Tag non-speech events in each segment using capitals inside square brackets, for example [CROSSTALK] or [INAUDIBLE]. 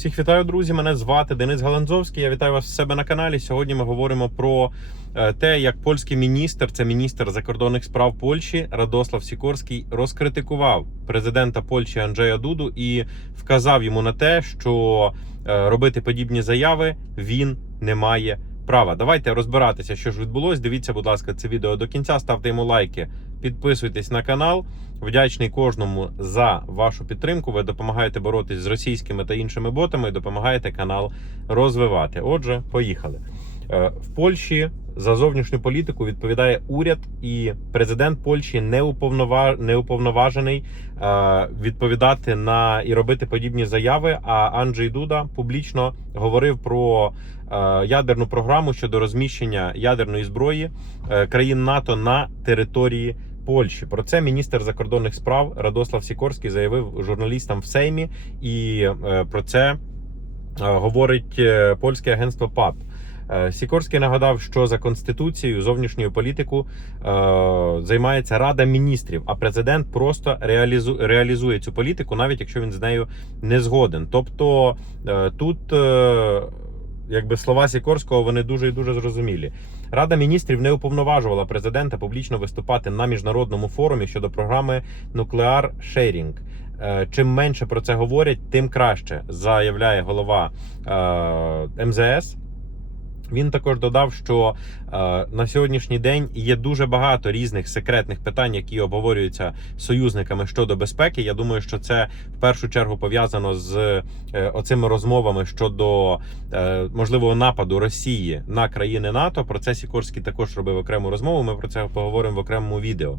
Всіх вітаю, друзі. Мене звати Денис Галанзовський. Я вітаю вас в себе на каналі. Сьогодні ми говоримо про е, те, як польський міністр, це міністр закордонних справ Польщі Радослав Сікорський, розкритикував президента Польщі Анджея Дуду і вказав йому на те, що е, робити подібні заяви він не має права. Давайте розбиратися, що ж відбулось. Дивіться, будь ласка, це відео до кінця. Ставте йому лайки, підписуйтесь на канал. Вдячний кожному за вашу підтримку. Ви допомагаєте боротись з російськими та іншими ботами і допомагаєте канал розвивати. Отже, поїхали. Е, В Польщі за зовнішню політику відповідає уряд, і президент Польщі не уповнова... уповноважений е, відповідати на і робити подібні заяви. А Анджей Дуда публічно говорив про е, ядерну програму щодо розміщення ядерної зброї країн НАТО на території. Польщі про це міністр закордонних справ Радослав Сікорський заявив журналістам в Сеймі, і е, про це е, говорить е, польське агентство ПАП. Сікорський нагадав, що за конституцією зовнішньою політику е, займається Рада міністрів, а президент просто реалізу, реалізує цю політику, навіть якщо він з нею не згоден. Тобто е, тут, якби слова Сікорського, вони дуже і дуже зрозумілі. Рада міністрів не уповноважувала президента публічно виступати на міжнародному форумі щодо програми Нуклеар Sharing. Е, Чим менше про це говорять, тим краще, заявляє голова е, МЗС. Він також додав, що е, на сьогоднішній день є дуже багато різних секретних питань, які обговорюються союзниками щодо безпеки. Я думаю, що це в першу чергу пов'язано з е, оцими розмовами щодо е, можливого нападу Росії на країни НАТО. Про це Сікорський також робив окрему розмову. Ми про це поговоримо в окремому відео.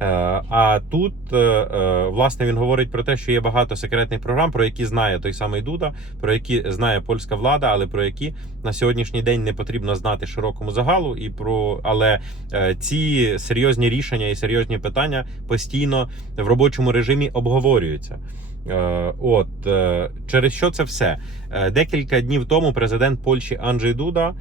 Е, а тут е, е, власне він говорить про те, що є багато секретних програм, про які знає той самий Дуда, про які знає польська влада, але про які на сьогоднішній день не потрібно знати широкому загалу. І про але е, ці серйозні рішення і серйозні питання постійно в робочому режимі обговорюються. Е, От е, через що це все декілька днів тому президент Польщі Анджей Дуда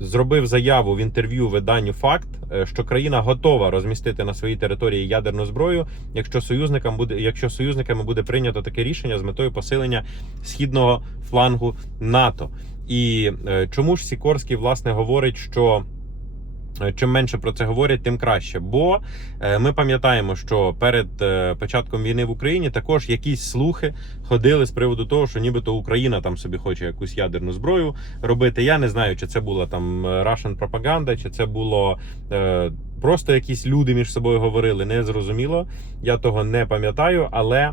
зробив заяву в інтерв'ю виданню Факт, що країна готова розмістити на своїй території ядерну зброю, якщо союзникам буде, якщо союзниками буде прийнято таке рішення з метою посилення східного флангу НАТО. І е, чому ж Сікорський власне говорить, що е, чим менше про це говорять, тим краще. Бо е, ми пам'ятаємо, що перед початком війни в Україні також якісь слухи ходили з приводу того, що нібито Україна там собі хоче якусь ядерну зброю робити. Я не знаю, чи це була там Russian пропаганда, чи це було просто якісь люди між собою говорили. Не зрозуміло. Я того не пам'ятаю, але.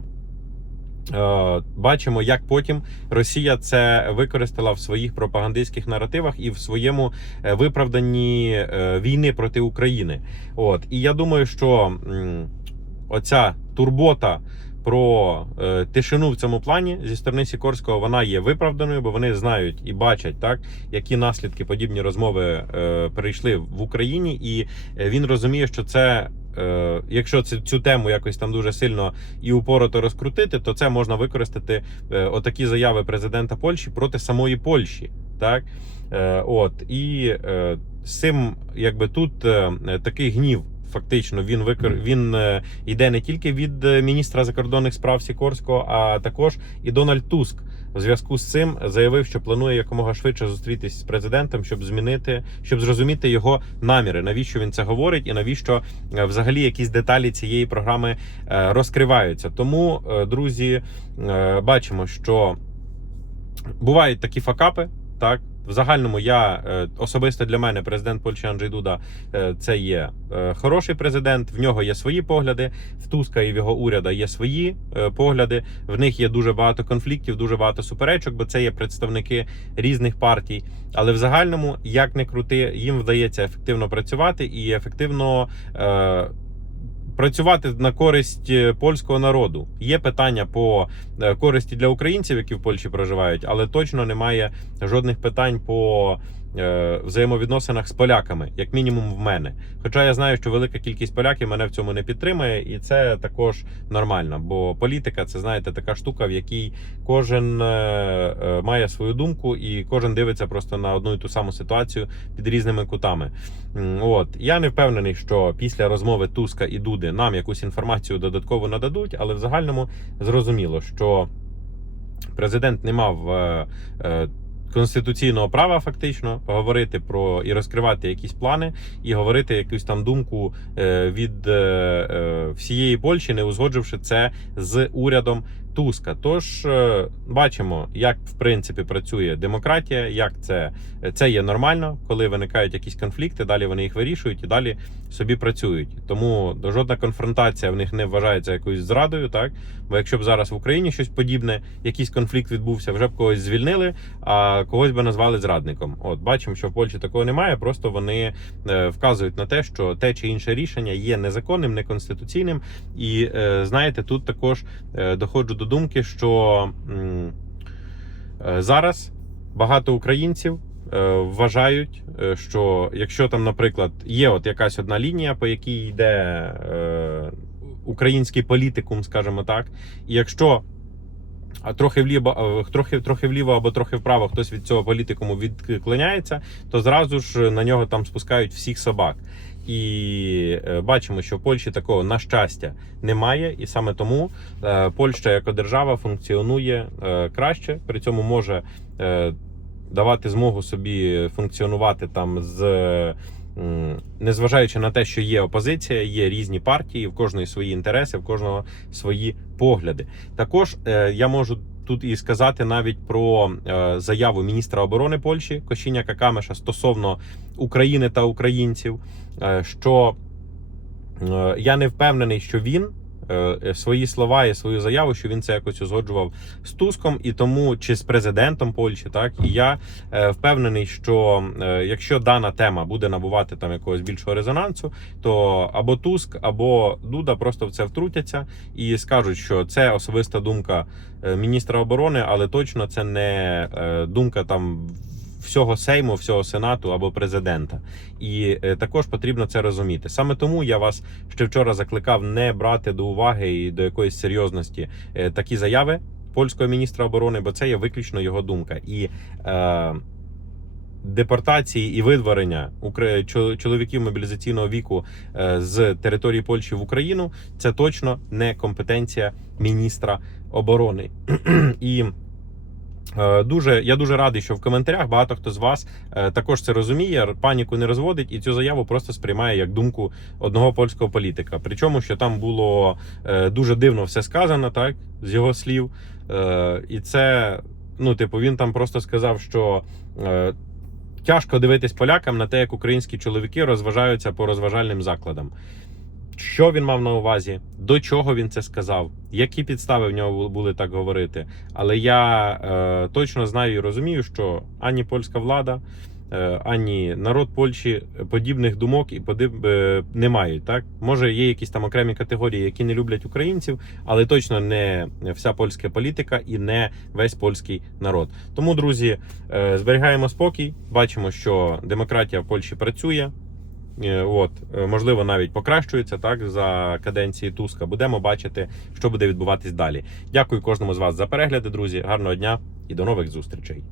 Е, Бачимо, як потім Росія це використала в своїх пропагандистських наративах і в своєму е, виправданні е, війни проти України. От і я думаю, що оця турбота про тишину в цьому плані зі сторони Сікорського вона є виправданою, бо вони знають і бачать так, які наслідки подібні розмови е, перейшли в Україні, і він розуміє, що це. Е, Якщо цю, тему якось там дуже сильно і упорото розкрутити, то це можна використати е, отакі заяви президента Польщі проти самої Польщі. Так е, от і е, з цим, якби тут е, такий гнів. Фактично, він викор... він е, йде не тільки від е, міністра закордонних справ Сікорського, а також і Дональд Туск в зв'язку з цим заявив, що планує якомога швидше зустрітись з президентом, щоб змінити, щоб зрозуміти його наміри. Навіщо він це говорить, і навіщо е, взагалі якісь деталі цієї програми е, розкриваються. Тому, е, друзі, е, бачимо, що бувають такі факапи, так. В загальному я е, особисто для мене президент Польщі Анджей Дуда е, це є е, хороший президент. В нього є свої погляди. В Туска і в його уряду є свої погляди. В них є дуже багато конфліктів, дуже багато суперечок, бо це є представники різних партій. Але в загальному, як не крути, їм вдається ефективно працювати і ефективно. Працювати на користь е, польського народу. Є питання по е, користі для українців, які в Польщі проживають, але точно немає жодних питань по взаємовідносинах з поляками, як мінімум в мене. Хоча я знаю, що велика кількість поляків мене в цьому не підтримує, і це також нормально. Бо політика це знаєте така штука, в якій кожен е, е, має свою думку, і кожен дивиться просто на одну і ту саму ситуацію під різними кутами. От я не впевнений, що після розмови Туска і Дуди нам якусь інформацію додатково нададуть, але в загальному зрозуміло, що. президент не мав е, е, конституційного права фактично говорити про і розкривати якісь плани, і говорити якусь там думку е, від е, е, всієї Польщі, не узгодживши це з урядом Туска. Тож е, бачимо, як в принципі працює демократія, як це, це є нормально, коли виникають якісь конфлікти, далі вони їх вирішують і далі собі працюють. Тому жодна конфронтація в них не вважається якоюсь зрадою, так бо якщо б зараз в Україні щось подібне, якийсь конфлікт відбувся, вже б когось звільнили, а когось би назвали зрадником. От бачимо, що в Польщі такого немає. Просто вони е, вказують на те, що те чи інше рішення є незаконним, неконституційним. І е, знаєте, тут також доходжу до думки, що е, зараз багато українців. е, Вважають, е, що якщо там, наприклад, є от якась одна лінія, по якій йде український політикум, скажімо так, і якщо а трохи вліво, е, трохи, трохи вліво або трохи вправо хтось від цього політикуму відклоняється, то зразу ж на нього там спускають всіх собак. І е, бачимо, що в Польщі такого на щастя немає, і саме тому е, Польща як держава функціонує е, краще, при цьому може е, давати змогу собі функціонувати там з. Незважаючи на те, що є опозиція, є різні партії, в кожної свої інтереси, в кожного свої погляди. Також е, я можу тут і сказати навіть про е, заяву міністра оборони Польщі Кощіня Какамеша стосовно України та українців. е, Що я не впевнений, що він свої слова і свою заяву, що він це якось узгоджував з Туском і тому чи з президентом Польщі, так і я е, впевнений, що е, якщо дана тема буде набувати там якогось більшого резонансу, то або Туск, або Дуда просто в це втрутяться і скажуть, що це особиста думка е, міністра оборони, але точно це не е, думка там. Всього сейму, всього сенату або президента, і е, також потрібно це розуміти. Саме тому я вас ще вчора закликав не брати до уваги і до якоїсь серйозності е, такі заяви польського міністра оборони, бо це є виключно його думка. І е, депортації і видворення чоловіків мобілізаційного віку е, з території Польщі в Україну це точно не компетенція міністра оборони. [CLEARS THROAT] і Дуже я дуже радий, що в коментарях багато хто з вас е, також це розуміє, паніку не розводить і цю заяву просто сприймає як думку одного польського політика. Причому що там було е, дуже дивно все сказано, так з його слів. Е, І це ну, типу, він там просто сказав, що. е, Тяжко дивитись полякам на те, як українські чоловіки розважаються по розважальним закладам. Що він мав на увазі, до чого він це сказав, які підстави в нього були так говорити. Але я е, точно знаю і розумію, що ані польська влада, е, ані народ Польщі подібних думок і подиб, е, не мають. Так може є якісь там окремі категорії, які не люблять українців, але точно не вся польська політика і не весь польський народ. Тому, друзі, е, зберігаємо спокій. Бачимо, що демократія в Польщі працює. Е, От, е, можливо, навіть покращується так за каденції Туска. Будемо бачити, що буде відбуватись далі. Дякую кожному з вас за перегляди, друзі. Гарного дня і до нових зустрічей.